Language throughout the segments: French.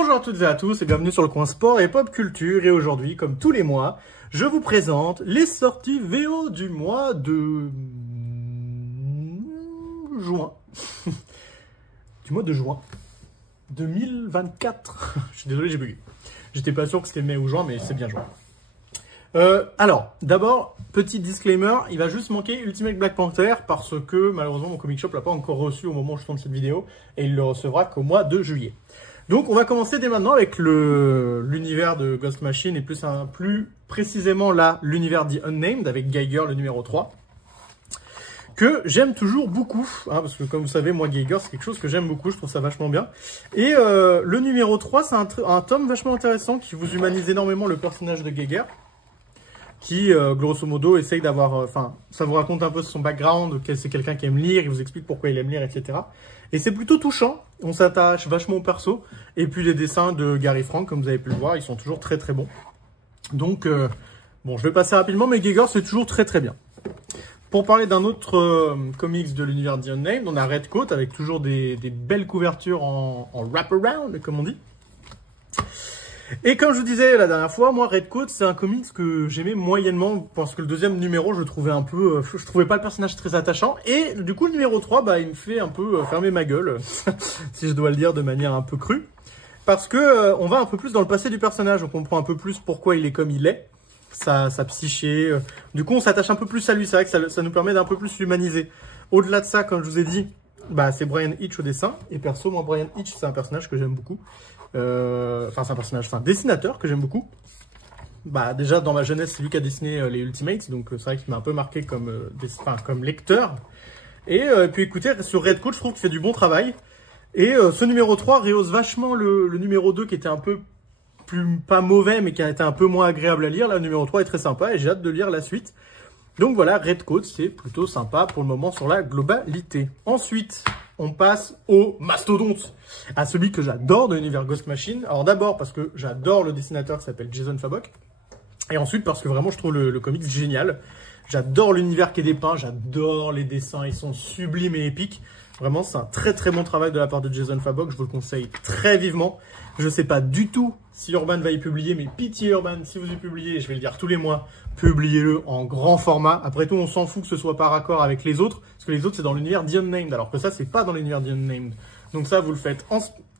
Bonjour à toutes et à tous et bienvenue sur le coin sport et pop culture. Et aujourd'hui, comme tous les mois, je vous présente les sorties VO du mois de juin. Du mois de juin 2024. Je suis désolé, j'ai bugué. J'étais pas sûr que c'était mai ou juin, mais c'est bien juin. Alors, d'abord, petit disclaimer, il va juste manquer Ultimate Black Panther parce que malheureusement mon comic shop l'a pas encore reçu au moment où je tourne cette vidéo et il le recevra qu'au mois de juillet. Donc on va commencer dès maintenant avec l'univers de Ghost Machine et plus précisément là l'univers The Unnamed avec Geiger le numéro 3 que j'aime toujours beaucoup, hein, parce que comme vous savez moi Geiger c'est quelque chose que j'aime beaucoup, je trouve ça vachement bien. Et le numéro 3 c'est un tome vachement intéressant qui vous humanise énormément le personnage de Geiger, qui grosso modo essaye d'avoir, ça vous raconte un peu son background, c'est quelqu'un qui aime lire, il vous explique pourquoi il aime lire, etc. Et c'est plutôt touchant, on s'attache vachement au perso, et puis les dessins de Gary Frank, comme vous avez pu le voir, ils sont toujours très très bons. Donc, bon, je vais passer rapidement, mais Geiger c'est toujours très très bien. Pour parler d'un autre comics de l'univers The Unnamed, on a Redcoat, avec toujours des belles couvertures en wraparound, comme on dit. Et comme je vous disais la dernière fois, moi Redcoat c'est un comics que j'aimais moyennement parce que le deuxième numéro je trouvais un peu, je trouvais pas le personnage très attachant et du coup le numéro 3 bah il me fait un peu fermer ma gueule si je dois le dire de manière un peu crue parce que on va un peu plus dans le passé du personnage, on comprend un peu plus pourquoi il est comme il est, sa psyché, du coup on s'attache un peu plus à lui, c'est vrai que ça nous permet d'un peu plus l'humaniser. Au-delà de ça, comme je vous ai dit, bah c'est Bryan Hitch au dessin et perso moi Bryan Hitch c'est un personnage que j'aime beaucoup. C'est un dessinateur que j'aime beaucoup. Bah déjà dans ma jeunesse c'est lui qui a dessiné les Ultimates, donc c'est vrai qu'il m'a un peu marqué comme lecteur. Et puis écoutez, sur Redcoat je trouve qu'il fait du bon travail. Et ce numéro 3 rehausse vachement le numéro 2 qui était un peu pas mauvais mais qui a été un peu moins agréable à lire. Là le numéro 3 est très sympa et j'ai hâte de lire la suite. Donc voilà, Redcoat c'est plutôt sympa pour le moment sur la globalité. Ensuite on passe au mastodonte, à celui que j'adore de l'univers Ghost Machine. Alors d'abord parce que j'adore le dessinateur qui s'appelle Jason Fabok. Et ensuite parce que vraiment je trouve le comics génial. J'adore l'univers qui est dépeint, j'adore les dessins, ils sont sublimes et épiques. Vraiment c'est un très très bon travail de la part de Jason Fabok, je vous le conseille très vivement. Je ne sais pas du tout si Urban va y publier, mais pitié Urban, si vous y publiez, je vais le dire tous les mois, publiez-le en grand format. Après tout, on s'en fout que ce soit par accord avec les autres, parce que les autres, c'est dans l'univers The Unnamed, alors que ça, c'est pas dans l'univers The Unnamed. Donc ça, vous le faites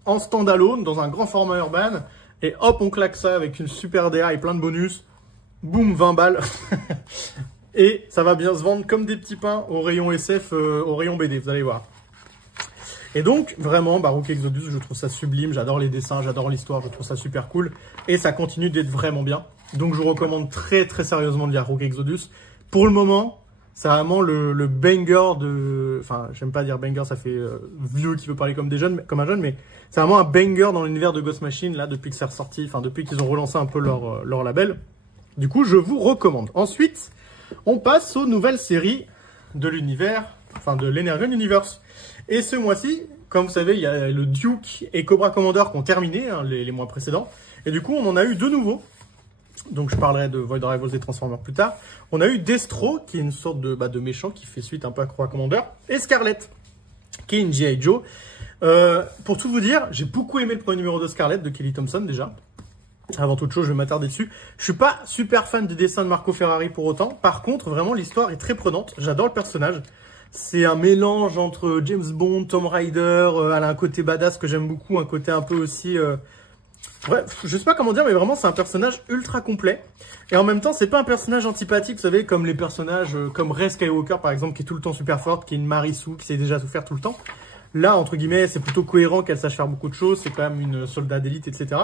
en standalone, dans un grand format Urban, et hop, on claque ça avec une super DA et plein de bonus. Boum, 20 balles. Et ça va bien se vendre comme des petits pains au rayon SF, au rayon BD, vous allez voir. Et donc, vraiment, Rook Exodus, je trouve ça sublime, j'adore les dessins, j'adore l'histoire, je trouve ça super cool. Et ça continue d'être vraiment bien. Donc, je vous recommande très très sérieusement de lire Rook Exodus. Pour le moment, c'est vraiment le banger de... Enfin, j'aime pas dire banger, ça fait vieux qui veut parler comme un jeune, mais c'est vraiment un banger dans l'univers de Ghost Machine, là, depuis que c'est ressorti, enfin, depuis qu'ils ont relancé un peu leur label. Du coup, je vous recommande. Ensuite, on passe aux nouvelles séries de l'univers, de l'Energon Universe. Et ce mois-ci, comme vous savez, il y a le Duke et Cobra Commander qui ont terminé les mois précédents. Et du coup, on en a eu deux nouveaux. Donc, je parlerai de Void Rivals et Transformers plus tard. On a eu Destro, qui est une sorte de méchant qui fait suite un peu à Cobra Commander. Et Scarlett, qui est une G.I. Joe. Pour tout vous dire, j'ai beaucoup aimé le premier numéro de Scarlett, de Kelly Thompson déjà. Avant toute chose, je vais m'attarder dessus. Je suis pas super fan du dessin de Marco Ferrari pour autant. Par contre, vraiment, l'histoire est très prenante. J'adore le personnage. C'est un mélange entre James Bond, Tomb Raider, elle a un côté badass que j'aime beaucoup, un côté un peu aussi... Bref, je sais pas comment dire, mais vraiment c'est un personnage ultra complet. Et en même temps, c'est pas un personnage antipathique, vous savez, comme les personnages comme Rey Skywalker par exemple, qui est tout le temps super forte, qui est une Marisou, qui sait déjà tout faire tout le temps. Là, entre guillemets, c'est plutôt cohérent qu'elle sache faire beaucoup de choses, c'est quand même une soldat d'élite, etc.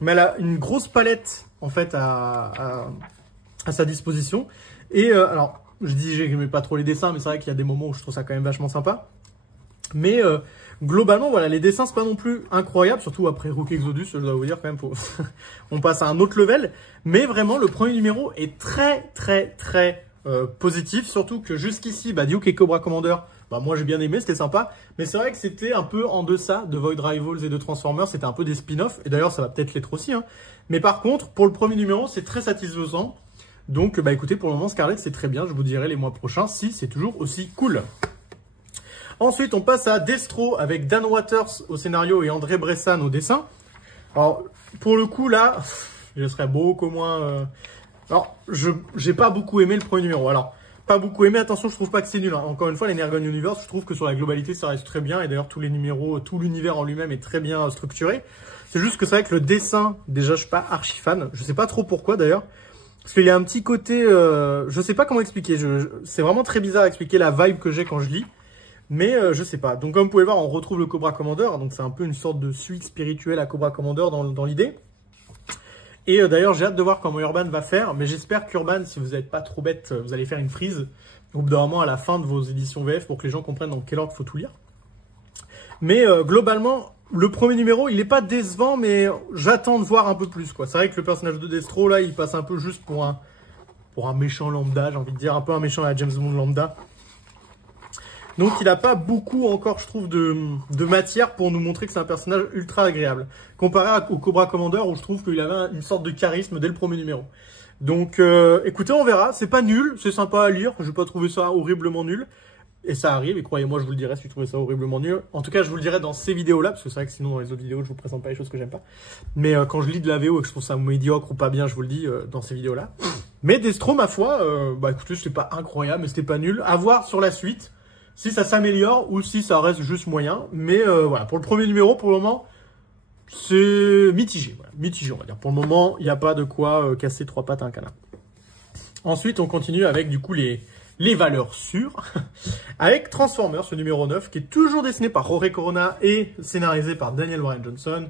Mais elle a une grosse palette, en fait, à sa disposition. Et alors... Je dis que j'aimais pas trop les dessins, mais c'est vrai qu'il y a des moments où je trouve ça quand même vachement sympa. Mais globalement, voilà, les dessins, c'est pas non plus incroyable, surtout après Rook Exodus, je dois vous dire quand même, on passe à un autre level. Mais vraiment, le premier numéro est très, très, très positif, surtout que jusqu'ici, Duke et Cobra Commander, moi j'ai bien aimé, c'était sympa. Mais c'est vrai que c'était un peu en deçà de Void Rivals et de Transformers, c'était un peu des spin-offs, et d'ailleurs ça va peut-être l'être aussi. Hein. Mais par contre, pour le premier numéro, c'est très satisfaisant. Donc, écoutez, pour le moment, Scarlett, c'est très bien. Je vous dirai les mois prochains si c'est toujours aussi cool. Ensuite, on passe à Destro avec Dan Waters au scénario et André Bressan au dessin. Alors, pour le coup, là, je serais beaucoup moins... Alors, j'ai pas beaucoup aimé le premier numéro. Alors, pas beaucoup aimé, attention, je trouve pas que c'est nul. Hein. Encore une fois, l'Energon Universe, je trouve que sur la globalité, ça reste très bien. Et d'ailleurs, tous les numéros, tout l'univers en lui-même est très bien structuré. C'est juste que c'est vrai que le dessin, déjà, je suis pas archi fan. Je sais pas trop pourquoi, d'ailleurs. Parce qu'il y a un petit côté... je sais pas comment expliquer. C'est vraiment très bizarre à expliquer la vibe que j'ai quand je lis. Mais je sais pas. Donc, comme vous pouvez voir, on retrouve le Cobra Commander. Donc, c'est un peu une sorte de suite spirituelle à Cobra Commander dans l'idée. Et d'ailleurs, j'ai hâte de voir comment Urban va faire. Mais j'espère qu'Urban, si vous n'êtes pas trop bête, vous allez faire une frise au bout d'un moment à la fin de vos éditions VF pour que les gens comprennent dans quel ordre il faut tout lire. Mais globalement, le premier numéro, il n'est pas décevant, mais j'attends de voir un peu plus, quoi. C'est vrai que le personnage de Destro, là, il passe un peu juste pour un méchant lambda, j'ai envie de dire, un peu un méchant à James Bond lambda. Donc il n'a pas beaucoup encore, je trouve, de matière pour nous montrer que c'est un personnage ultra agréable. Comparé au Cobra Commander, où je trouve qu'il avait une sorte de charisme dès le premier numéro. Donc écoutez, on verra. C'est pas nul, c'est sympa à lire. Je n'ai pas trouvé ça horriblement nul. Et ça arrive, et croyez-moi, je vous le dirai si je trouvais ça horriblement nul. En tout cas, je vous le dirai dans ces vidéos-là, parce que c'est vrai que sinon, dans les autres vidéos, je vous présente pas les choses que j'aime pas. Mais quand je lis de la VO et que je trouve ça médiocre ou pas bien, je vous le dis dans ces vidéos-là. Mais Destro, ma foi, bah écoutez, c'était pas incroyable, mais c'était pas nul. À voir sur la suite. Si ça s'améliore ou si ça reste juste moyen. Mais voilà, pour le premier numéro, pour le moment, c'est mitigé. Voilà, mitigé, on va dire. Pour le moment, il n'y a pas de quoi casser trois pattes à un canard. Ensuite, on continue avec du coup les valeurs sûres. Avec Transformers, ce numéro 9, qui est toujours dessiné par Jorge Corona et scénarisé par Daniel Warren Johnson.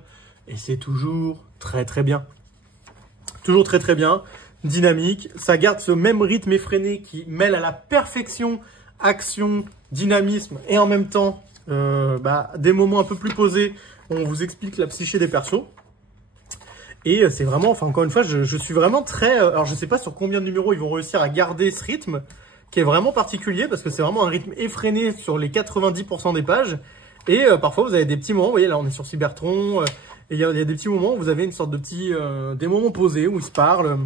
Et c'est toujours très très bien. Toujours très très bien. Dynamique. Ça garde ce même rythme effréné qui mêle à la perfection action, dynamisme et en même temps des moments un peu plus posés où on vous explique la psyché des persos. Et c'est vraiment, enfin encore une fois, je suis vraiment très... alors je sais pas sur combien de numéros ils vont réussir à garder ce rythme qui est vraiment particulier parce que c'est vraiment un rythme effréné sur les 90% des pages. Et parfois vous avez des petits moments, vous voyez là on est sur Cybertron, et il y a des petits moments où vous avez une sorte de petits... des moments posés où ils se parlent,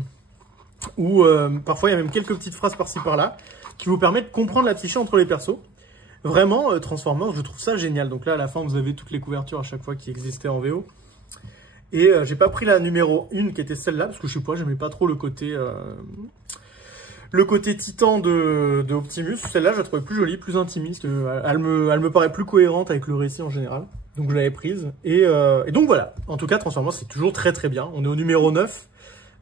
où parfois il y a même quelques petites phrases par-ci par-là qui vous permet de comprendre la psyché entre les persos. Vraiment, Transformers, je trouve ça génial. Donc là, à la fin, vous avez toutes les couvertures à chaque fois qui existaient en VO. Et j'ai pas pris la numéro 1 qui était celle-là, parce que je sais pas, j'aimais pas trop le côté titan de Optimus. Celle-là, je la trouvais plus jolie, plus intimiste. Elle me paraît plus cohérente avec le récit en général. Donc je l'avais prise. Et donc voilà, en tout cas, Transformers, c'est toujours très très bien. On est au numéro 9.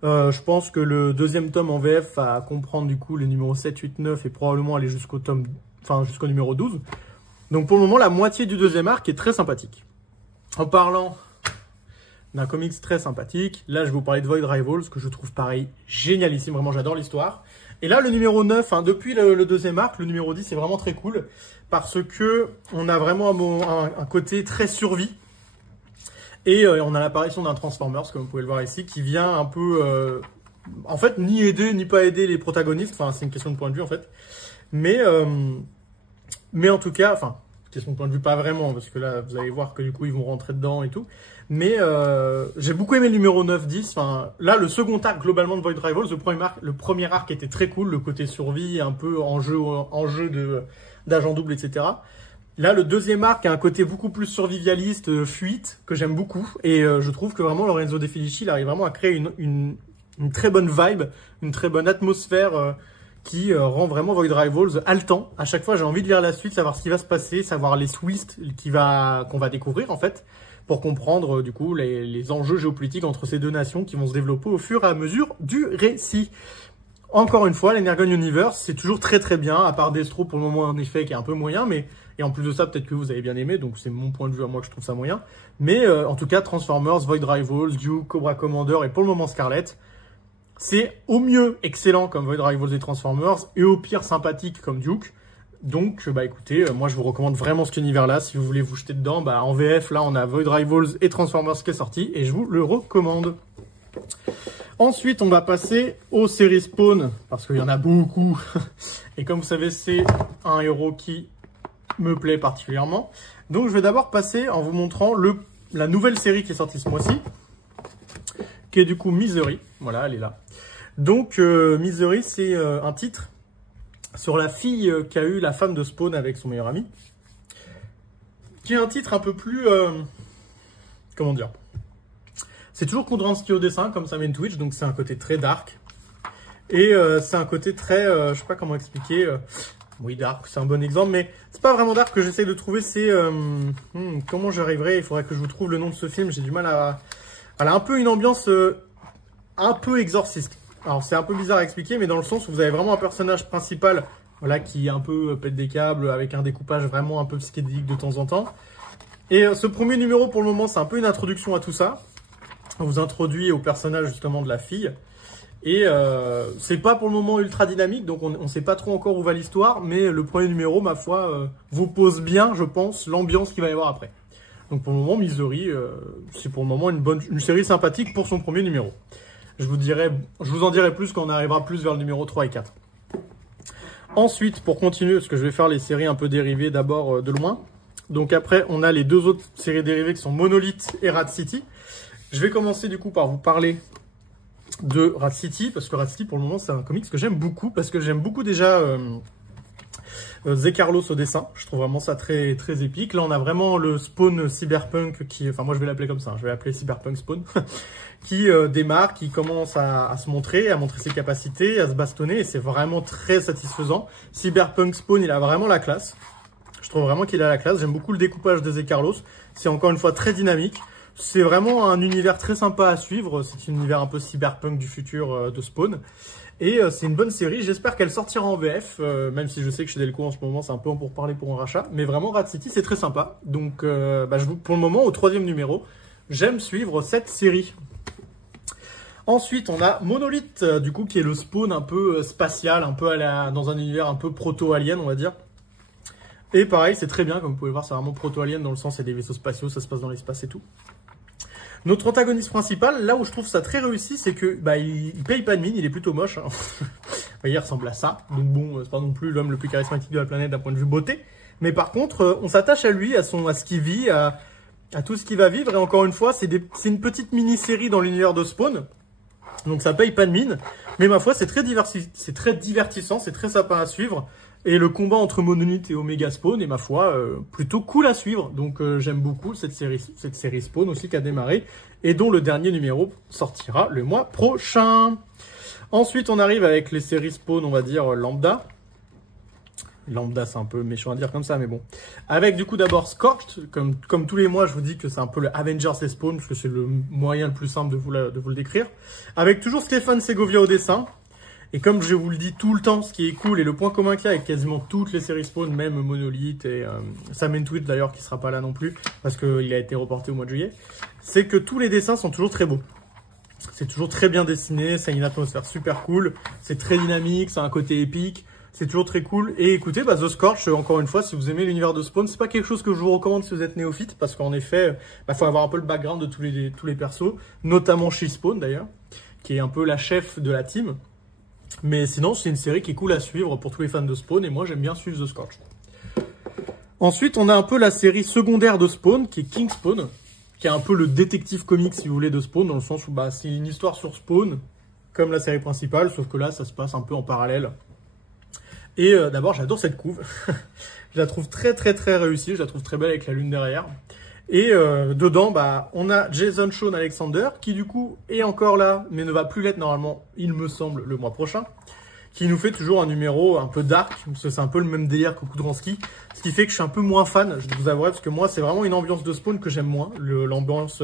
Je pense que le deuxième tome en VF va comprendre du coup les numéros 7, 8, 9 et probablement aller jusqu'au jusqu'au numéro 12. Donc pour le moment, la moitié du deuxième arc est très sympathique. En parlant d'un comics très sympathique, là je vais vous parler de Void Rivals, que je trouve pareil génialissime, vraiment j'adore l'histoire. Et là le numéro 9, hein, depuis le deuxième arc, le numéro 10 est vraiment très cool, parce que on a vraiment un côté très survie. Et on a l'apparition d'un Transformers, comme vous pouvez le voir ici, qui vient un peu, en fait, ni aider, ni pas aider les protagonistes. Enfin, c'est une question de point de vue, en fait. Mais en tout cas, enfin, question de point de vue, pas vraiment, parce que là, vous allez voir que du coup, ils vont rentrer dedans et tout. Mais j'ai beaucoup aimé le numéro 9-10. Enfin, là, le second arc, globalement, de Void Rivals, le premier arc était très cool, le côté survie, un peu enjeu d'agent double, etc. Là, le deuxième arc a un côté beaucoup plus survivaliste, fuite, que j'aime beaucoup. Et je trouve que vraiment Lorenzo De Felici, il arrive vraiment à créer une très bonne vibe, une très bonne atmosphère qui rend vraiment Void Rivals haletant. À chaque fois, j'ai envie de lire la suite, savoir ce qui va se passer, savoir les twists qu'on va découvrir en fait, pour comprendre du coup les enjeux géopolitiques entre ces deux nations qui vont se développer au fur et à mesure du récit. Encore une fois, l'Energon Universe, c'est toujours très très bien, à part Destro pour le moment en effet qui est un peu moyen, mais et en plus de ça, peut-être que vous avez bien aimé, donc c'est mon point de vue à moi que je trouve ça moyen. Mais en tout cas, Transformers, Void Rivals, Duke, Cobra Commander et pour le moment Scarlet, c'est au mieux excellent comme Void Rivals et Transformers, et au pire sympathique comme Duke. Donc bah écoutez, moi je vous recommande vraiment cet univers-là, si vous voulez vous jeter dedans, bah en VF là on a Void Rivals et Transformers qui est sorti, et je vous le recommande. Ensuite, on va passer aux séries Spawn, parce qu'il y en a beaucoup. Et comme vous savez, c'est un héros qui me plaît particulièrement. Donc, je vais d'abord passer en vous montrant la nouvelle série qui est sortie ce mois-ci, qui est du coup Misery. Voilà, elle est là. Donc, Misery, c'est un titre sur la fille qu'a eu la femme de Spawn avec son meilleur ami, qui est un titre un peu plus... comment dire ? C'est toujours Kudranski au dessin, comme ça mène Twitch, donc c'est un côté très dark. Et c'est un côté très, je sais pas comment expliquer, oui dark, c'est un bon exemple, mais c'est pas vraiment dark que j'essaie de trouver, c'est, comment j'arriverai, il faudrait que je vous trouve le nom de ce film, j'ai du mal à... Elle a un peu une ambiance un peu exorciste. Alors c'est un peu bizarre à expliquer, mais dans le sens où vous avez vraiment un personnage principal, voilà, qui un peu pète des câbles, avec un découpage vraiment un peu psychédélique de temps en temps. Et ce premier numéro, pour le moment, c'est un peu une introduction à tout ça. On vous introduit au personnage, justement, de la fille. Et c'est pas pour le moment ultra dynamique, donc on sait pas trop encore où va l'histoire, mais le premier numéro, ma foi, vous pose bien, je pense, l'ambiance qu'il va y avoir après. Donc pour le moment, Misery, c'est pour le moment une série sympathique pour son premier numéro. Je vous en dirai plus quand on arrivera plus vers le numéro 3 et 4. Ensuite, pour continuer, parce que je vais faire les séries un peu dérivées d'abord de loin. Donc après, on a les deux autres séries dérivées qui sont Monolith et Rat City. Je vais commencer du coup par vous parler de Rat City, parce que Rat City pour le moment c'est un comics que j'aime beaucoup, parce que j'aime beaucoup déjà Zé Carlos au dessin. Je trouve vraiment ça très, très épique. Là on a vraiment le Spawn Cyberpunk qui, enfin moi je vais l'appeler comme ça, je vais l'appeler Cyberpunk Spawn, qui démarre, qui commence à se montrer, à montrer ses capacités, à se bastonner, et c'est vraiment très satisfaisant. Cyberpunk Spawn, il a vraiment la classe. Je trouve vraiment qu'il a la classe. J'aime beaucoup le découpage de Zé Carlos. C'est encore une fois très dynamique. C'est vraiment un univers très sympa à suivre. C'est un univers un peu cyberpunk du futur de Spawn. Et c'est une bonne série. J'espère qu'elle sortira en VF, même si je sais que chez Delcourt en ce moment, c'est un peu en pourparlers pour un rachat. Mais vraiment, Rat City, c'est très sympa. Donc, pour le moment, au 3e numéro, j'aime suivre cette série. Ensuite, on a Monolith, du coup, qui est le Spawn un peu spatial, un peu dans un univers un peu proto-alien, on va dire. Et pareil, c'est très bien, comme vous pouvez voir, c'est vraiment proto-alien dans le sens, c'est des vaisseaux spatiaux, ça se passe dans l'espace et tout. Notre antagoniste principal, là où je trouve ça très réussi, c'est que il paye pas de mine, il est plutôt moche. Hein. Il ressemble à ça, donc bon, c'est pas non plus l'homme le plus charismatique de la planète d'un point de vue beauté. Mais par contre, on s'attache à lui, à ce qu'il vit, à tout ce qu'il va vivre. Et encore une fois, c'est une petite mini-série dans l'univers de Spawn. Donc ça paye pas de mine, mais ma foi, c'est très divertissant, c'est très sympa à suivre. Et le combat entre Monolith et Omega Spawn est, ma foi, plutôt cool à suivre. Donc j'aime beaucoup cette série Spawn aussi qui a démarré et dont le dernier numéro sortira le mois prochain. Ensuite, on arrive avec les séries Spawn, on va dire, lambda. Lambda, c'est un peu méchant à dire comme ça, mais bon. Avec du coup d'abord Scorched, comme tous les mois, je vous dis que c'est un peu le Avengers et Spawn, parce que c'est le moyen le plus simple de vous le décrire. Avec toujours Stéphane Segovia au dessin. Et comme je vous le dis tout le temps, ce qui est cool et le point commun qu'il y a avec quasiment toutes les séries Spawn, même Monolith et Sam Tweet d'ailleurs qui sera pas là non plus parce qu'il a été reporté au mois de juillet, c'est que tous les dessins sont toujours très beaux. C'est toujours très bien dessiné, ça a une atmosphère super cool, c'est très dynamique, ça a un côté épique, c'est toujours très cool. Et écoutez, The Scorch, encore une fois, si vous aimez l'univers de Spawn, c'est pas quelque chose que je vous recommande si vous êtes néophyte parce qu'en effet, faut avoir un peu le background de tous les persos, notamment She Spawn d'ailleurs, qui est un peu la chef de la team. Mais sinon, c'est une série qui est cool à suivre pour tous les fans de Spawn, et moi j'aime bien suivre The Scorch. Ensuite, on a un peu la série secondaire de Spawn, qui est King Spawn, qui est un peu le détective comique, si vous voulez, de Spawn, dans le sens où c'est une histoire sur Spawn, comme la série principale, sauf que là, ça se passe un peu en parallèle. Et d'abord, j'adore cette couve. Je la trouve très très très réussie, je la trouve très belle avec la lune derrière. Et dedans, on a Jason Shawn Alexander, qui du coup est encore là, mais ne va plus l'être normalement, il me semble, le mois prochain, qui nous fait toujours un numéro un peu dark, parce que c'est un peu le même délire que Kudranski, ce qui fait que je suis un peu moins fan, je vous avouerai, parce que moi, c'est vraiment une ambiance de Spawn que j'aime moins, l'ambiance...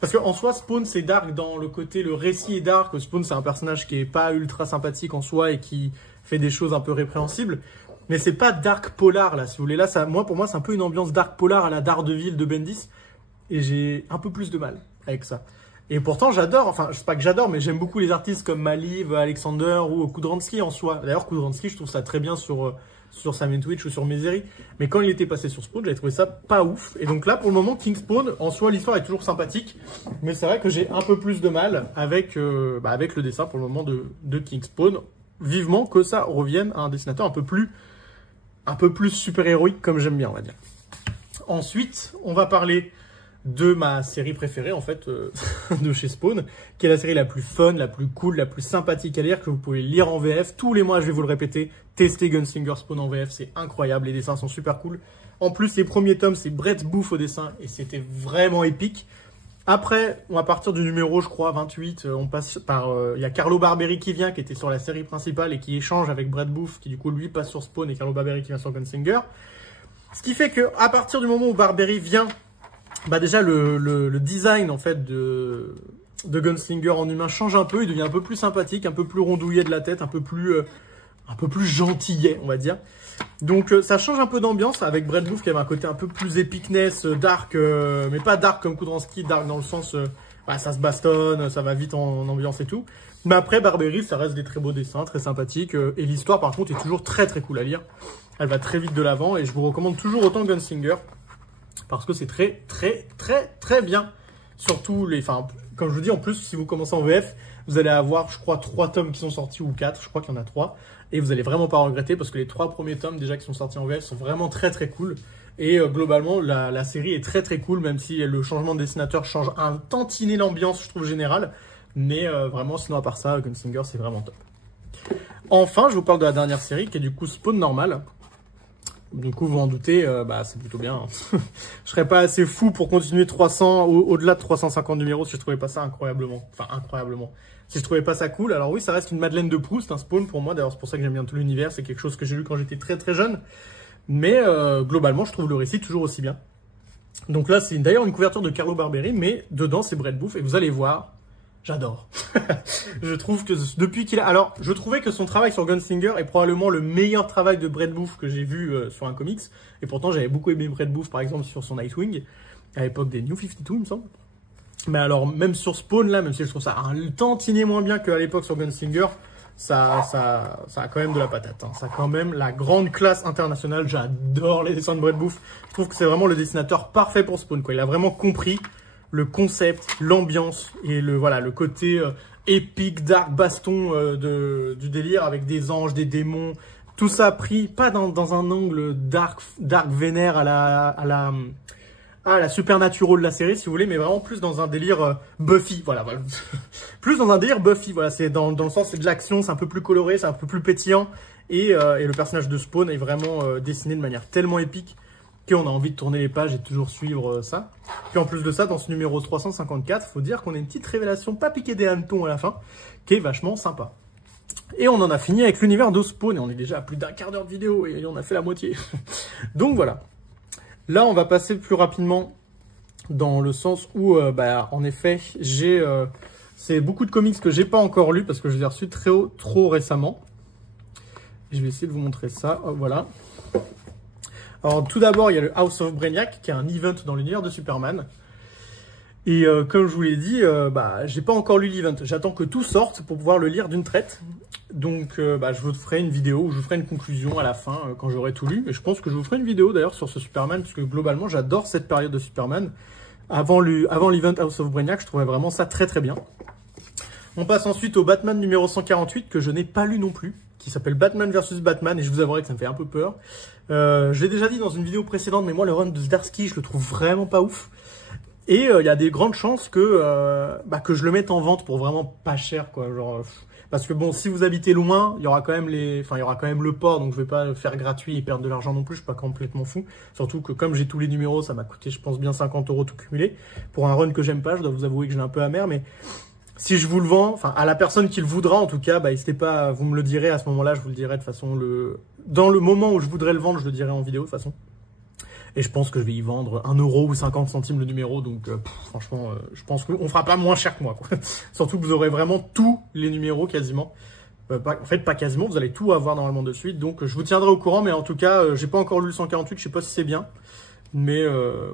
Parce qu'en soi, Spawn, c'est dark dans le côté, le récit est dark, Spawn, c'est un personnage qui est pas ultra sympathique en soi et qui fait des choses un peu répréhensibles. Mais c'est pas dark polar, là, si vous voulez. Là, pour moi, c'est un peu une ambiance dark polar à la Daredevil de Bendis. Et j'ai un peu plus de mal avec ça. Et pourtant, j'adore, enfin, je sais pas que j'adore, mais j'aime beaucoup les artistes comme Maliv, Alexander ou Kudranski en soi. D'ailleurs, Kudranski, je trouve ça très bien sur Sam Twitch ou sur Misery. Mais quand il était passé sur Spawn, j'avais trouvé ça pas ouf. Et donc là, pour le moment, King Spawn, en soi, l'histoire est toujours sympathique. Mais c'est vrai que j'ai un peu plus de mal avec le dessin pour le moment de King Spawn. Vivement que ça revienne à un dessinateur un peu plus super-héroïque comme j'aime bien, on va dire. Ensuite, on va parler de ma série préférée, en fait, de chez Spawn, qui est la série la plus fun, la plus cool, la plus sympathique à lire, que vous pouvez lire en VF. Tous les mois, je vais vous le répéter, testez Gunslinger Spawn en VF, c'est incroyable, les dessins sont super cool. En plus, les premiers tomes, c'est Brett Booth au dessin, et c'était vraiment épique. Après, à partir du numéro, je crois, 28, on passe par... Il y a Carlo Barberi qui vient, qui était sur la série principale et qui échange avec Brett Booth, qui du coup, lui, passe sur Spawn, et Carlo Barberi qui vient sur Gunslinger. Ce qui fait que à partir du moment où Barberi vient, bah déjà, le design, en fait, de Gunslinger en humain change un peu. Il devient un peu plus sympathique, un peu plus rondouillé de la tête, un peu plus gentillet, on va dire. Donc ça change un peu d'ambiance avec Brett Booth qui avait un côté un peu plus epicness, dark, mais pas dark comme Kudransky, dark dans le sens ça se bastonne, ça va vite en ambiance et tout. Mais après Barberi, ça reste des très beaux dessins, très sympathiques, et l'histoire par contre est toujours très très cool à lire. Elle va très vite de l'avant et je vous recommande toujours autant Gunslinger parce que c'est très très très très bien. Surtout comme je vous dis, en plus si vous commencez en VF, vous allez avoir je crois 3 tomes qui sont sortis ou 4, je crois qu'il y en a 3. Et vous allez vraiment pas regretter parce que les 3 premiers tomes déjà qui sont sortis en VF sont vraiment très très cool. Et globalement, la série est très très cool, même si le changement de dessinateur change un tantinet l'ambiance, je trouve, générale. Mais vraiment, sinon à part ça, Gunslinger, c'est vraiment top. Enfin, je vous parle de la dernière série qui est du coup Spawn normal. Du coup, vous en doutez, c'est plutôt bien. Je serais pas assez fou pour continuer 300, au-delà de 350 numéros si je trouvais pas ça incroyablement. Enfin, incroyablement. Si je trouvais pas ça cool. Alors oui, ça reste une Madeleine de Proust, un Spawn pour moi. D'ailleurs, c'est pour ça que j'aime bien tout l'univers. C'est quelque chose que j'ai lu quand j'étais très très jeune. Mais globalement, je trouve le récit toujours aussi bien. Donc là, c'est d'ailleurs une couverture de Carlo Barberi, mais dedans, c'est Brett Booth. Et vous allez voir, j'adore. Je trouve que depuis qu'il a... Alors, je trouvais que son travail sur Gunslinger est probablement le meilleur travail de Brett Booth que j'ai vu sur un comics. Et pourtant, j'avais beaucoup aimé Brett Booth, par exemple, sur son Nightwing, à l'époque des New 52, il me semble. Mais alors, même sur Spawn, là, même si je trouve ça un tantinet moins bien qu'à l'époque sur Gunslinger, ça a quand même de la patate. Hein. Ça a quand même la grande classe internationale. J'adore les dessins de Brett Booth. Je trouve que c'est vraiment le dessinateur parfait pour Spawn, quoi. Il a vraiment compris le concept, l'ambiance et le côté épique, dark, baston du délire avec des anges, des démons. Tout ça pris, pas dans un angle dark vénère à la Supernatural de la série, si vous voulez, mais vraiment plus dans un délire Buffy, voilà. Plus dans un délire Buffy, voilà. C'est dans le sens, c'est de l'action, c'est un peu plus coloré, c'est un peu plus pétillant, et le personnage de Spawn est vraiment dessiné de manière tellement épique qu'on a envie de tourner les pages et de toujours suivre ça. Puis en plus de ça, dans ce numéro 354, faut dire qu'on a une petite révélation pas piquée des hannetons à la fin, qui est vachement sympa. Et on en a fini avec l'univers de Spawn, et on est déjà à plus d'1 quart d'heure de vidéo, et on a fait la moitié. Donc voilà. Là, on va passer plus rapidement dans le sens où, en effet, c'est beaucoup de comics que j'ai pas encore lus parce que je les ai reçus trop récemment. Je vais essayer de vous montrer ça. Oh, voilà. Alors, tout d'abord, il y a le House of Brainiac, qui est un event dans l'univers de Superman. Et comme je vous l'ai dit, j'ai pas encore lu l'event. J'attends que tout sorte pour pouvoir le lire d'une traite. Donc, je vous ferai une vidéo où je vous ferai une conclusion à la fin quand j'aurai tout lu. Et je pense que je vous ferai une vidéo d'ailleurs sur ce Superman, parce que globalement, j'adore cette période de Superman. Avant l'event House of Brainiac, je trouvais vraiment ça très très bien. On passe ensuite au Batman numéro 148, que je n'ai pas lu non plus, qui s'appelle Batman vs Batman, et je vous avouerai que ça me fait un peu peur. Je l'ai déjà dit dans une vidéo précédente, mais moi, le run de Zdarsky, je le trouve vraiment pas ouf. Et il y a des grandes chances que je le mette en vente pour vraiment pas cher, quoi. Genre, parce que bon, si vous habitez loin, il y aura quand même le port, donc je vais pas faire gratuit et perdre de l'argent non plus, je suis pas complètement fou. Surtout que comme j'ai tous les numéros, ça m'a coûté, je pense, bien 50 € tout cumulé. Pour un run que j'aime pas, je dois vous avouer que j'ai un peu amer, mais si je vous le vends, enfin, à la personne qui le voudra, en tout cas, n'hésitez pas, vous me le direz à ce moment-là, je vous le dirai de façon dans le moment où je voudrais le vendre, je le dirai en vidéo de toute façon. Et je pense que je vais y vendre 1 € ou 50 centimes le numéro. Donc, franchement, je pense qu'on fera pas moins cher que moi, quoi. Surtout que vous aurez vraiment tous les numéros quasiment. En fait, pas quasiment, vous allez tout avoir normalement de suite. Donc, je vous tiendrai au courant. Mais en tout cas, j'ai pas encore lu le 148. Je sais pas si c'est bien. Mais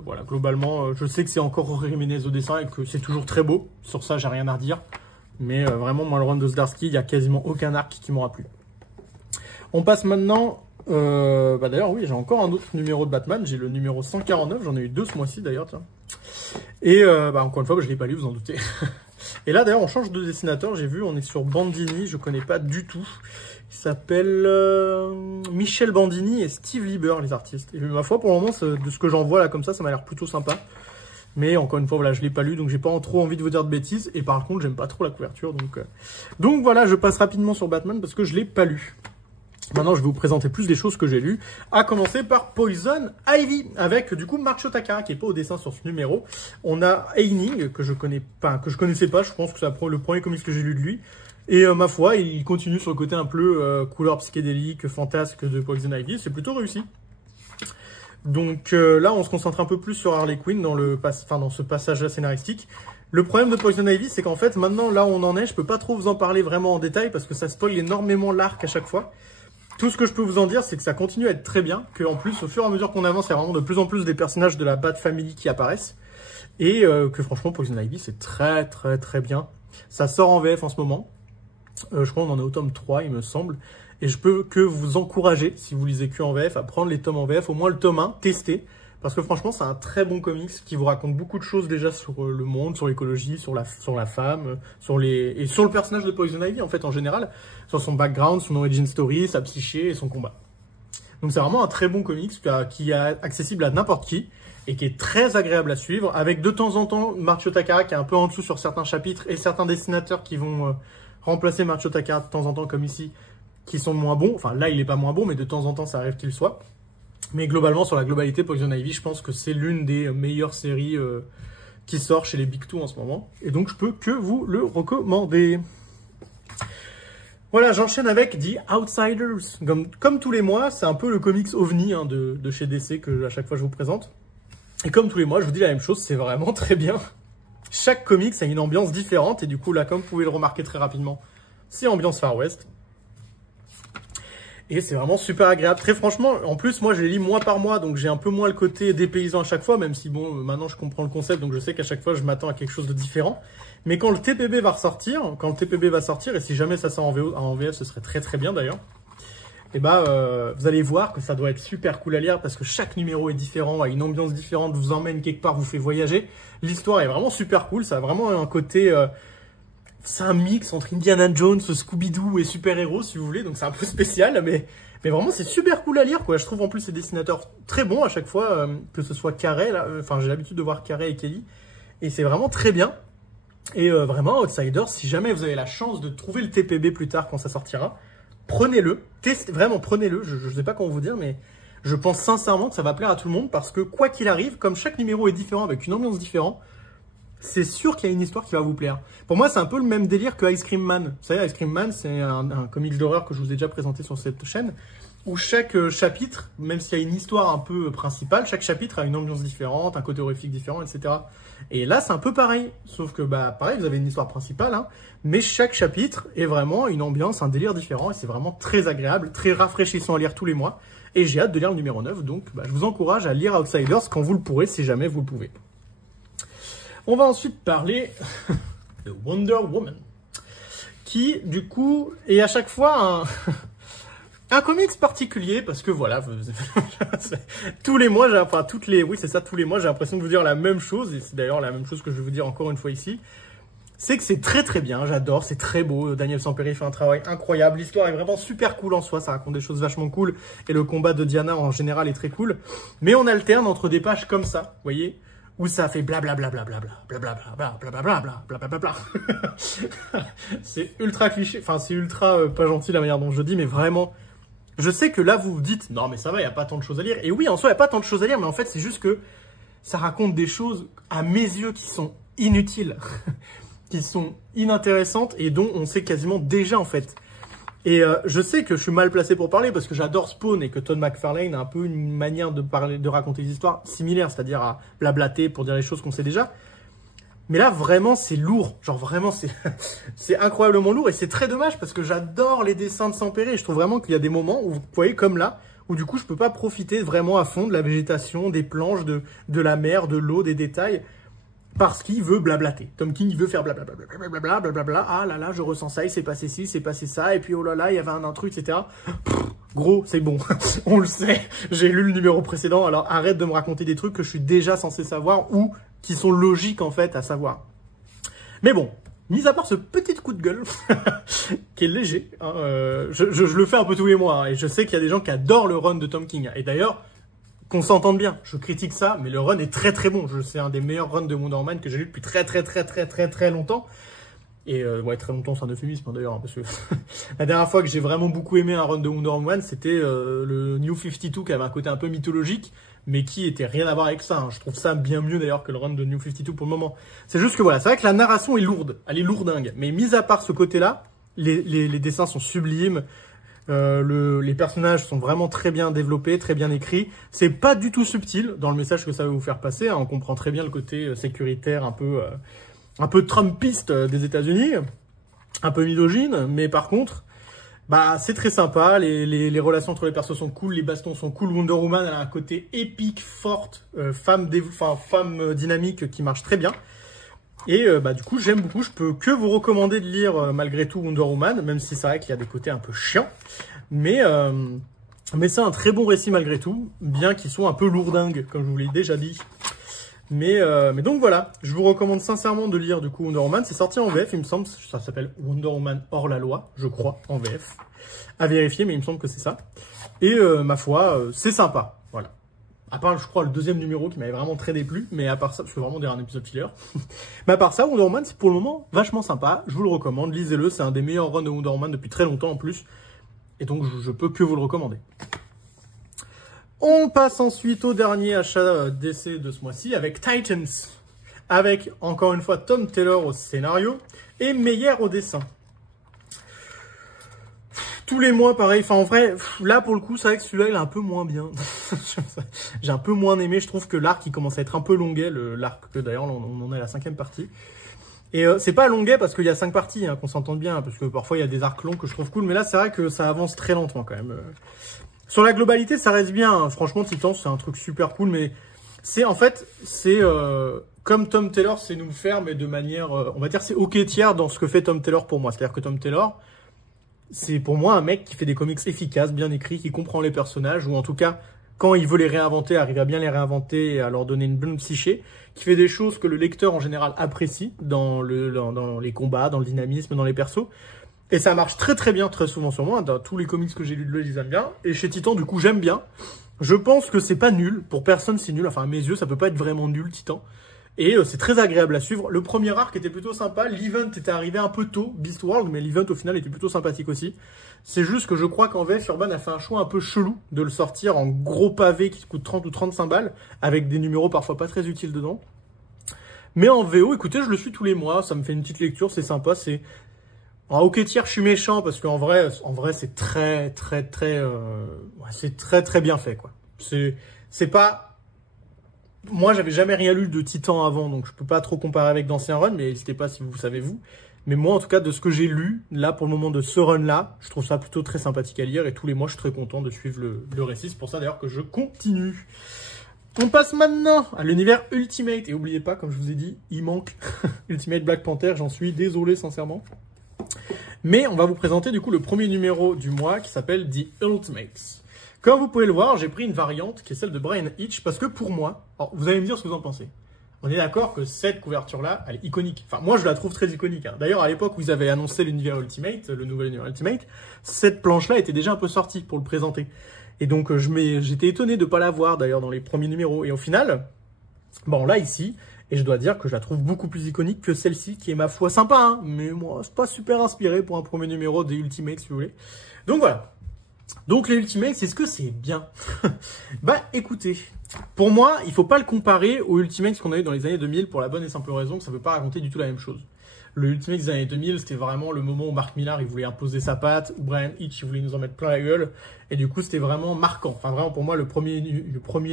voilà, globalement, je sais que c'est encore Jorge Jiménez au dessin et que c'est toujours très beau. Sur ça, j'ai rien à redire. Mais vraiment, moi, le run de Zdarsky, il n'y a quasiment aucun arc qui m'aura plu. On passe maintenant... d'ailleurs oui, j'ai encore un autre numéro de Batman, j'ai le numéro 149, j'en ai eu 2 ce mois-ci d'ailleurs, tiens. Et encore une fois, je l'ai pas lu, vous en doutez. Et là d'ailleurs on change de dessinateur, j'ai vu, on est sur Bandini, je connais pas du tout. Il s'appelle Michel Bandini et Steve Lieber, les artistes. Et ma foi, pour le moment, de ce que j'en vois là comme ça m'a l'air plutôt sympa. Mais encore une fois, voilà, je l'ai pas lu, donc j'ai pas trop envie de vous dire de bêtises. Et par contre, j'aime pas trop la couverture, donc voilà, je passe rapidement sur Batman parce que je l'ai pas lu. Maintenant, je vais vous présenter plus des choses que j'ai lues, à commencer par Poison Ivy, avec du coup Mark Shotaka, qui est pas au dessin sur ce numéro. On a Eining, que je connaissais pas, je pense que c'est le premier comics que j'ai lu de lui. Et ma foi, il continue sur le côté un peu couleur psychédélique, fantasque de Poison Ivy, c'est plutôt réussi. Donc là, on se concentre un peu plus sur Harley Quinn dans ce passage-là scénaristique. Le problème de Poison Ivy, c'est qu'en fait, maintenant, là où on en est, je peux pas trop vous en parler vraiment en détail, parce que ça spoil énormément l'arc à chaque fois. Tout ce que je peux vous en dire, c'est que ça continue à être très bien, qu'en plus, au fur et à mesure qu'on avance, il y a vraiment de plus en plus des personnages de la Bat Family qui apparaissent, et que franchement, Poison Ivy, c'est très très très bien. Ça sort en VF en ce moment, je crois qu'on en est au tome 3, il me semble, et je peux que vous encourager, si vous lisez que en VF, à prendre les tomes en VF, au moins le tome 1, tester, parce que franchement, c'est un très bon comics qui vous raconte beaucoup de choses déjà sur le monde, sur l'écologie, sur la femme, et sur le personnage de Poison Ivy en fait en général, sur son background, son origin story, sa psyché et son combat. Donc c'est vraiment un très bon comics qui est accessible à n'importe qui et qui est très agréable à suivre, avec de temps en temps Mark Shotaka qui est un peu en dessous sur certains chapitres et certains dessinateurs qui vont remplacer Mark Shotaka de temps en temps comme ici, qui sont moins bons. Enfin là il est pas moins bon, mais de temps en temps ça arrive qu'il soit. Mais globalement, sur la globalité, Poison Ivy, je pense que c'est l'une des meilleures séries qui sort chez les Big Two en ce moment. Et donc, je peux que vous le recommander. Voilà, j'enchaîne avec The Outsiders. Comme tous les mois, c'est un peu le comics ovni de chez DC que à chaque fois je vous présente. Et comme tous les mois, je vous dis la même chose, c'est vraiment très bien. Chaque comics a une ambiance différente. Et du coup, là, comme vous pouvez le remarquer très rapidement, c'est ambiance Far West. Et c'est vraiment super agréable. Très franchement, en plus, moi, je les lis mois par mois, donc j'ai un peu moins le côté dépaysant à chaque fois, même si, bon, maintenant, je comprends le concept, donc je sais qu'à chaque fois, je m'attends à quelque chose de différent. Mais quand le TPB va ressortir, et si jamais ça sort en VF, ce serait très très bien d'ailleurs, et vous allez voir que ça doit être super cool à lire, parce que chaque numéro est différent, a une ambiance différente, vous emmène quelque part, vous fait voyager. L'histoire est vraiment super cool, ça a vraiment un côté... c'est un mix entre Indiana Jones, Scooby-Doo et super-héros, si vous voulez. Donc c'est un peu spécial, mais vraiment c'est super cool à lire, quoi. Je trouve en plus ces dessinateurs très bons à chaque fois, que ce soit Carré, là. Enfin, j'ai l'habitude de voir Carré et Kelly. Et c'est vraiment très bien. Et vraiment, Outsiders, si jamais vous avez la chance de trouver le TPB plus tard quand ça sortira, prenez-le. Vraiment, prenez-le. Je sais pas comment vous dire, mais je pense sincèrement que ça va plaire à tout le monde, parce que quoi qu'il arrive, comme chaque numéro est différent, avec une ambiance différente, c'est sûr qu'il y a une histoire qui va vous plaire. Pour moi, c'est un peu le même délire que Ice Cream Man. Vous savez, Ice Cream Man, c'est un comics d'horreur que je vous ai déjà présenté sur cette chaîne, où chaque chapitre, même s'il y a une histoire un peu principale, chaque chapitre a une ambiance différente, un côté horrifique différent, etc. Et là, c'est un peu pareil. Sauf que, pareil, vous avez une histoire principale, hein, mais chaque chapitre est vraiment une ambiance, un délire différent, et c'est vraiment très agréable, très rafraîchissant à lire tous les mois. Et j'ai hâte de lire le numéro 9, donc je vous encourage à lire Outsiders quand vous le pourrez, si jamais vous le pouvez. On va ensuite parler de Wonder Woman, qui, du coup, est à chaque fois un comics particulier, parce que voilà, tous les mois, tous les mois, j'ai l'impression de vous dire la même chose, et c'est d'ailleurs la même chose que je vais vous dire encore une fois ici, c'est que c'est très très bien, j'adore, c'est très beau, Daniel Samperi fait un travail incroyable, l'histoire est vraiment super cool en soi, ça raconte des choses vachement cool, et le combat de Diana en général est très cool, mais on alterne entre des pages comme ça, vous voyez, où ça fait blablabla, blablabla. C'est ultra cliché, enfin c'est ultra pas gentil la manière dont je dis, mais vraiment, je sais que là vous vous dites, non mais ça va, il n'y a pas tant de choses à lire. Et oui, en soi, il n'y a pas tant de choses à lire, mais en fait c'est juste que ça raconte des choses à mes yeux qui sont inutiles, qui sont inintéressantes et dont on sait quasiment déjà en fait. Et je sais que je suis mal placé pour parler parce que j'adore Spawn et que Todd McFarlane a un peu une manière de raconter des histoires similaires, c'est-à-dire à blablater pour dire les choses qu'on sait déjà. Mais là, vraiment, c'est lourd. Genre, vraiment, c'est incroyablement lourd et c'est très dommage parce que j'adore les dessins de Samperi. Je trouve vraiment qu'il y a des moments où, vous voyez, comme là, où du coup, je peux pas profiter vraiment à fond de la végétation, des planches, de la mer, de l'eau, des détails. Parce qu'il veut blablater. Tom King, il veut faire blablabla. Ah là là, je ressens ça, il s'est passé ci, il s'est passé ça. Et puis, oh là là, il y avait un intrus, etc. Gros, c'est bon. On le sait. J'ai lu le numéro précédent. Alors, arrête de me raconter des trucs que je suis déjà censé savoir ou qui sont logiques, en fait, à savoir. Mais bon, mis à part ce petit coup de gueule, qui est léger, hein, je le fais un peu tous les mois. Hein, et je sais qu'il y a des gens qui adorent le run de Tom King. Et d'ailleurs, qu'on s'entende bien, je critique ça, mais le run est très très bon. C'est un des meilleurs runs de Wonder Woman que j'ai lu depuis très longtemps. Et ouais, très longtemps, c'est un euphémisme d'ailleurs, hein, parce que la dernière fois que j'ai vraiment beaucoup aimé un run de Wonder Woman, c'était le New 52 qui avait un côté un peu mythologique, mais qui était rien à voir avec ça. Hein. Je trouve ça bien mieux d'ailleurs que le run de New 52 pour le moment. C'est juste que voilà, c'est vrai que la narration est lourde, elle est lourdingue, mais mis à part ce côté-là, les dessins sont sublimes. Les personnages sont vraiment très bien développés, très bien écrits. C'est pas du tout subtil dans le message que ça veut vous faire passer. Hein. On comprend très bien le côté sécuritaire, un peu trumpiste des États-Unis, un peu misogyne, mais par contre, bah c'est très sympa. Les relations entre les persos sont cool, les bastons sont cool. Wonder Woman elle a un côté épique, forte, femme dynamique qui marche très bien. Et bah du coup j'aime beaucoup, je peux que vous recommander de lire malgré tout Wonder Woman, même si c'est vrai qu'il y a des côtés un peu chiants, mais c'est un très bon récit malgré tout, bien qu'il soit un peu lourdingue, comme je vous l'ai déjà dit. Mais donc voilà, je vous recommande sincèrement de lire du coup Wonder Woman, c'est sorti en VF il me semble, ça s'appelle Wonder Woman hors la loi, je crois, en VF, à vérifier mais il me semble que c'est ça. Et ma foi, c'est sympa, voilà. À part, je crois, le deuxième numéro qui m'avait vraiment très déplu, mais à part ça, parce que vraiment dire un épisode filler. Mais à part ça, Wonder Woman, c'est pour le moment vachement sympa. Je vous le recommande, lisez-le, c'est un des meilleurs runs de Wonder Woman depuis très longtemps en plus. Et donc, je peux que vous le recommander. On passe ensuite au dernier achat d'essai de ce mois-ci avec Titans. Avec, encore une fois, Tom Taylor au scénario et Meyer au dessin. Tous les mois, pareil. Enfin, en vrai, là, pour le coup, c'est vrai que celui-là, il est un peu moins bien. J'ai un peu moins aimé. Je trouve que l'arc, il commence à être un peu longuet. L'arc, que d'ailleurs, on en est à la 5e partie. Et c'est pas longuet parce qu'il y a 5 parties, hein, qu'on s'entende bien. Parce que parfois, il y a des arcs longs que je trouve cool. Mais là, c'est vrai que ça avance très lentement, quand même. Sur la globalité, ça reste bien. Hein. Franchement, Titans, c'est un truc super cool. Mais c'est, en fait, c'est... comme Tom Taylor sait nous le faire, mais de manière... on va dire, c'est ok tiers dans ce que fait Tom Taylor pour moi. C'est-à-dire que Tom Taylor... c'est pour moi un mec qui fait des comics efficaces, bien écrits, qui comprend les personnages, ou en tout cas, quand il veut les réinventer, arrive à bien les réinventer et à leur donner une bonne psyché, qui fait des choses que le lecteur en général apprécie dans les combats, dans le dynamisme, dans les persos. Et ça marche très très bien, très souvent sur moi. Dans tous les comics que j'ai lus de lui, ils aiment bien. Et chez Titan, du coup, j'aime bien. Je pense que c'est pas nul. Pour personne, c'est nul. Enfin, à mes yeux, ça peut pas être vraiment nul, Titan. Et c'est très agréable à suivre. Le premier arc était plutôt sympa. L'event était arrivé un peu tôt, Beast World, mais l'event au final était plutôt sympathique aussi. C'est juste que je crois qu'en VF, Urban a fait un choix un peu chelou de le sortir en gros pavé qui coûte 30 ou 35 balles, avec des numéros parfois pas très utiles dedans. Mais en VO, écoutez, je le suis tous les mois, ça me fait une petite lecture, c'est sympa. C'est en ok tiers, je suis méchant parce qu'en vrai, c'est très c'est très bien fait quoi. C'est pas... Moi, j'avais jamais rien lu de Titan avant, donc je peux pas trop comparer avec d'anciens runs, mais n'hésitez pas si vous savez vous. Mais moi, en tout cas, de ce que j'ai lu, là, pour le moment de ce run-là, je trouve ça plutôt très sympathique à lire, et tous les mois, je suis très content de suivre le récit. C'est pour ça, d'ailleurs, que je continue. On passe maintenant à l'univers Ultimate, et n'oubliez pas, comme je vous ai dit, il manque Ultimate Black Panther, j'en suis désolé, sincèrement. Mais on va vous présenter, du coup, le premier numéro du mois, qui s'appelle The Ultimates. Comme vous pouvez le voir, j'ai pris une variante qui est celle de Brian Hitch parce que pour moi, alors vous allez me dire ce que vous en pensez. On est d'accord que cette couverture-là, elle est iconique. Enfin, moi, je la trouve très iconique. Hein. D'ailleurs, à l'époque où ils avaient annoncé l'univers Ultimate, le nouvel univers Ultimate, cette planche-là était déjà un peu sortie pour le présenter. Et donc, j'étais étonné de ne pas la voir, d'ailleurs, dans les premiers numéros. Et au final, bon, là, ici, et je dois dire que je la trouve beaucoup plus iconique que celle-ci, qui est, ma foi, sympa. Hein, mais moi, c'est pas super inspiré pour un premier numéro des Ultimates, si vous voulez. Donc, voilà. Donc les Ultimates, est-ce que c'est bien? Bah écoutez, pour moi, il faut pas le comparer aux Ultimates qu'on a eu dans les années 2000 pour la bonne et simple raison que ça ne veut pas raconter du tout la même chose. Le Ultimate des années 2000, c'était vraiment le moment où Mark Millar il voulait imposer sa patte, où Brian Hitch il voulait nous en mettre plein la gueule, et du coup c'était vraiment marquant. Enfin vraiment pour moi le premier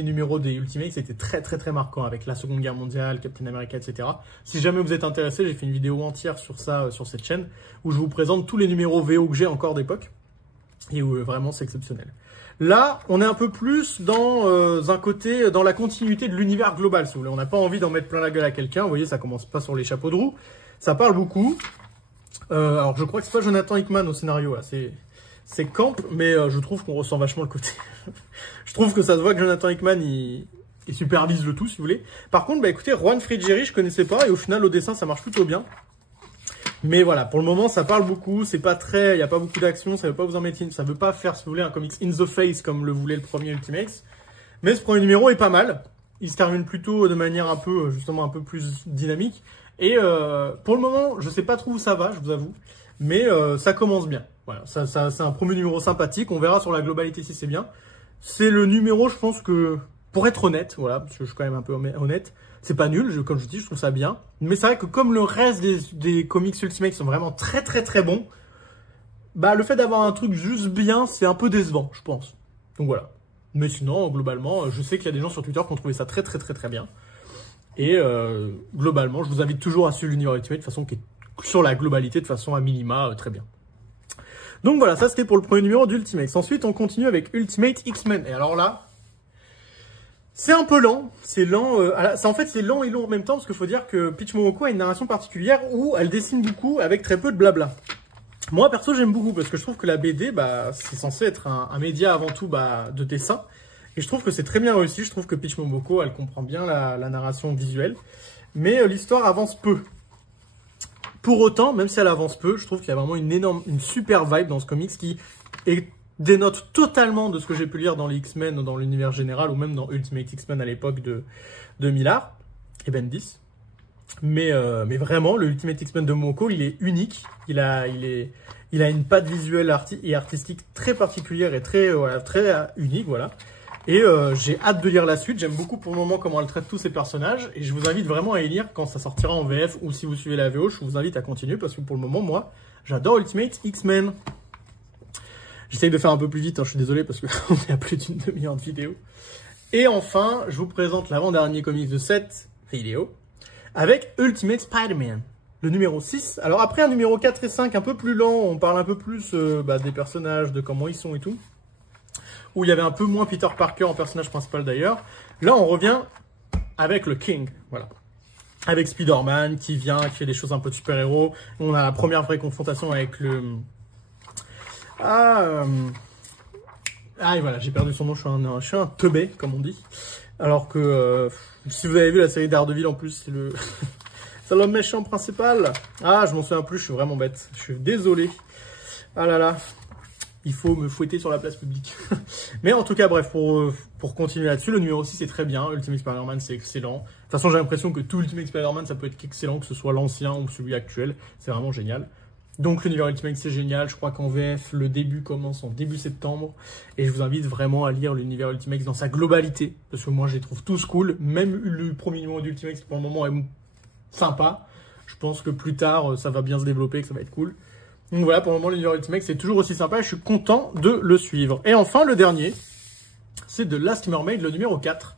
numéro des Ultimates c'était très marquant avec la Seconde Guerre mondiale, Captain America, etc. Si jamais vous êtes intéressé, j'ai fait une vidéo entière sur ça sur cette chaîne où je vous présente tous les numéros VO que j'ai encore d'époque. Et où vraiment c'est exceptionnel. Là, on est un peu plus dans un côté, dans la continuité de l'univers global, si vous voulez. On n'a pas envie d'en mettre plein la gueule à quelqu'un. Vous voyez, ça commence pas sur les chapeaux de roue. Ça parle beaucoup. Alors, je crois que c'est pas Jonathan Hickman au scénario, là. C'est Camp, mais je trouve qu'on ressent vachement le côté. Je trouve que ça se voit que Jonathan Hickman, il supervise le tout, si vous voulez. Par contre, bah écoutez, Juan Frigeri, je connaissais pas. Et au final, au dessin, ça marche plutôt bien. Mais voilà, pour le moment, ça parle beaucoup, c'est pas très, il n'y a pas beaucoup d'action, ça veut pas vous en mettre, ça veut pas faire, si vous voulez, un comics in the face comme le voulait le premier Ultimates. Mais ce premier numéro est pas mal. Il se termine plutôt de manière un peu, justement, un peu plus dynamique. Et pour le moment, je sais pas trop où ça va, je vous avoue, mais ça commence bien. Voilà, c'est un premier numéro sympathique. On verra sur la globalité si c'est bien. C'est le numéro, je pense que, pour être honnête, voilà, parce que je suis quand même un peu honnête, c'est pas nul, comme je dis, je trouve ça bien. Mais c'est vrai que comme le reste des comics Ultimate sont vraiment très très très bons, bah le fait d'avoir un truc juste bien, c'est un peu décevant, je pense. Donc voilà. Mais sinon, globalement, je sais qu'il y a des gens sur Twitter qui ont trouvé ça très très très très bien. Et globalement, je vous invite toujours à suivre l'univers Ultimate de façon qui est sur la globalité, de façon à minima, très bien. Donc voilà, ça c'était pour le premier numéro d'Ultimate. Ensuite, on continue avec Ultimate X-Men. Et alors là, c'est un peu lent. C'est lent. En fait, c'est lent et long en même temps, parce qu'il faut dire que Peach Momoko a une narration particulière où elle dessine beaucoup avec très peu de blabla. Moi, perso, j'aime beaucoup, parce que je trouve que la BD, bah, c'est censé être un média avant tout de dessin. Et je trouve que c'est très bien réussi. Je trouve que Peach Momoko, elle comprend bien la narration visuelle. Mais l'histoire avance peu. Pour autant, même si elle avance peu, je trouve qu'il y a vraiment une super vibe dans ce comics qui dénote totalement de ce que j'ai pu lire dans les X-Men, dans l'univers général, ou même dans Ultimate X-Men à l'époque de Millar et Bendis. Mais vraiment, le Ultimate X-Men de Momoko, il est unique. Il a une patte visuelle et artistique très particulière et très unique, voilà. Et j'ai hâte de lire la suite. J'aime beaucoup pour le moment comment elle traite tous ces personnages. Et je vous invite vraiment à y lire quand ça sortira en VF ou si vous suivez la VO. Je vous invite à continuer parce que pour le moment, moi, j'adore Ultimate X-Men. J'essaye de faire un peu plus vite, hein, je suis désolé parce qu'on est à plus d'une demi-heure de vidéo. Et enfin, je vous présente l'avant-dernier comics de cette vidéo avec Ultimate Spider-Man, le numéro 6. Alors après un numéro 4 et 5 un peu plus lent, on parle un peu plus des personnages, de comment ils sont et tout. Où il y avait un peu moins Peter Parker en personnage principal d'ailleurs. Là, on revient avec le King, voilà. Avec Spider-Man qui vient, qui fait des choses un peu de super-héros. On a la première vraie confrontation avec le... et voilà, j'ai perdu son nom, je suis un teubé, comme on dit. Alors que, si vous avez vu la série Daredevil, en plus, c'est l'homme méchant principal. Ah, je m'en souviens plus, je suis vraiment bête. Je suis désolé. Ah là là. Il faut me fouetter sur la place publique. Mais en tout cas, bref, pour continuer là-dessus, le numéro 6 est très bien. Ultimate Spider-Man, c'est excellent. De toute façon, j'ai l'impression que tout Ultimate Spider-Man, ça peut être excellent, que ce soit l'ancien ou celui actuel. C'est vraiment génial. Donc, l'univers Ultimate, c'est génial. Je crois qu'en VF, le début commence en début septembre. Et je vous invite vraiment à lire l'univers Ultimate dans sa globalité. Parce que moi, je les trouve tous cool. Même le premier numéro d'Ultimate, qui pour le moment est sympa. Je pense que plus tard, ça va bien se développer, que ça va être cool. Donc voilà, pour le moment, l'univers Ultimate, c'est toujours aussi sympa et je suis content de le suivre. Et enfin, le dernier, c'est The Last Mermaid, le numéro 4,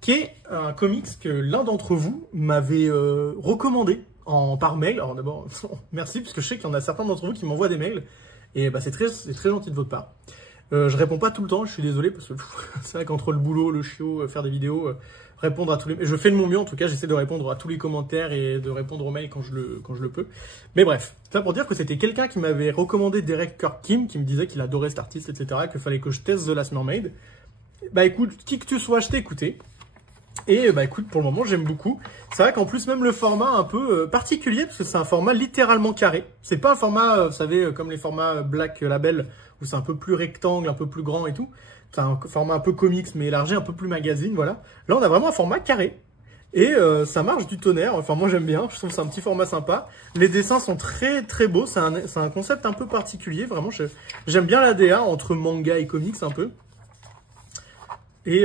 qui est un comics que l'un d'entre vous m'avait recommandé par mail. Alors d'abord, merci, parce que je sais qu'il y en a certains d'entre vous qui m'envoient des mails. Et bah, c'est très gentil de votre part. Je réponds pas tout le temps, je suis désolé, parce que c'est vrai qu'entre le boulot, le chiot, faire des vidéos... répondre à tous les... Je fais de mon mieux, en tout cas, j'essaie de répondre à tous les commentaires et de répondre aux mails quand je le peux. Mais bref, ça pour dire que c'était quelqu'un qui m'avait recommandé Derek Kirk Kim, qui me disait qu'il adorait cet artiste, etc., qu'il fallait que je teste The Last Mermaid. Bah écoute, qui que tu sois, je t'ai écouté. Et bah écoute, pour le moment, j'aime beaucoup. C'est vrai qu'en plus, même le format un peu particulier, parce que c'est un format littéralement carré. C'est pas un format, vous savez, comme les formats Black Label, où c'est un peu plus rectangle, un peu plus grand et tout. C'est un format un peu comics, mais élargi, un peu plus magazine, voilà. Là, on a vraiment un format carré. Et ça marche du tonnerre. Enfin, moi, j'aime bien. Je trouve que c'est un petit format sympa. Les dessins sont très, très beaux. C'est un concept un peu particulier. Vraiment, j'aime bien l'ADA entre manga et comics, un peu. Et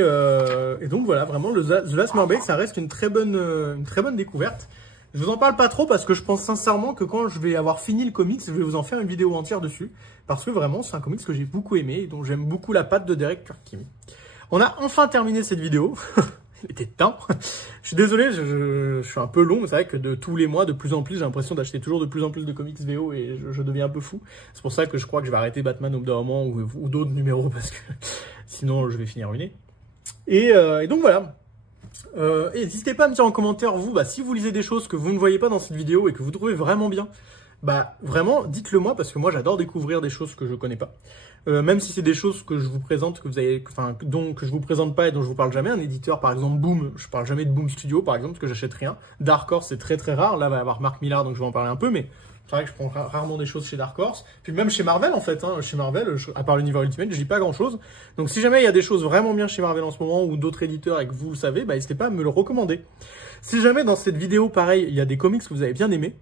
donc, voilà, vraiment, The Last Mermaid, ça reste une très bonne découverte. Je vous en parle pas trop parce que je pense sincèrement que quand je vais avoir fini le comics, je vais vous en faire une vidéo entière dessus. Parce que vraiment, c'est un comics que j'ai beaucoup aimé et dont j'aime beaucoup la patte de Derek Kirk Kim. On a enfin terminé cette vidéo. Il était temps. Je suis désolé, je suis un peu long, mais c'est vrai que de tous les mois, de plus en plus, j'ai l'impression d'acheter toujours de plus en plus de comics VO et je deviens un peu fou. C'est pour ça que je crois que je vais arrêter Batman au bout d'un moment ou d'autres numéros parce que sinon je vais finir ruiné. Et donc voilà. Et n'hésitez pas à me dire en commentaire, vous, si vous lisez des choses que vous ne voyez pas dans cette vidéo et que vous trouvez vraiment bien, vraiment, dites-le moi, parce que moi, j'adore découvrir des choses que je connais pas. Même si c'est des choses que je vous présente, que je vous présente pas et dont je vous parle jamais. Un éditeur, par exemple, Boom, je parle jamais de Boom Studio, par exemple, parce que j'achète rien. Dark Horse, c'est très très rare. Là, il va y avoir Mark Millar, donc je vais en parler un peu, mais c'est vrai que je prends rarement des choses chez Dark Horse. Puis même chez Marvel, en fait, hein, chez Marvel, à part l'univers Ultimate, je dis pas grand-chose. Donc si jamais il y a des choses vraiment bien chez Marvel en ce moment, ou d'autres éditeurs et que vous le savez, n'hésitez pas à me le recommander. Si jamais dans cette vidéo, pareil, il y a des comics que vous avez bien aimés,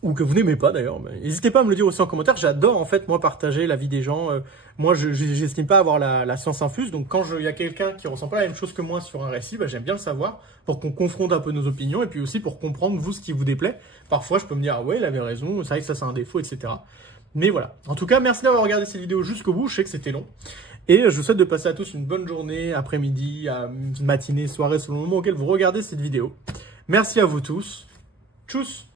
ou que vous n'aimez pas d'ailleurs, n'hésitez pas à me le dire aussi en commentaire. J'adore en fait moi partager la vie des gens. Moi j'estime pas avoir la science infuse, donc quand il y a quelqu'un qui ressent pas la même chose que moi sur un récit, bah, j'aime bien le savoir pour qu'on confronte un peu nos opinions et puis aussi pour comprendre vous ce qui vous déplaît. Parfois je peux me dire ah ouais il avait raison, c'est vrai que ça c'est un défaut, etc. Mais voilà. En tout cas merci d'avoir regardé cette vidéo jusqu'au bout. Je sais que c'était long et je vous souhaite de passer à tous une bonne journée, après-midi, matinée, soirée selon le moment auquel vous regardez cette vidéo. Merci à vous tous. Tchuss.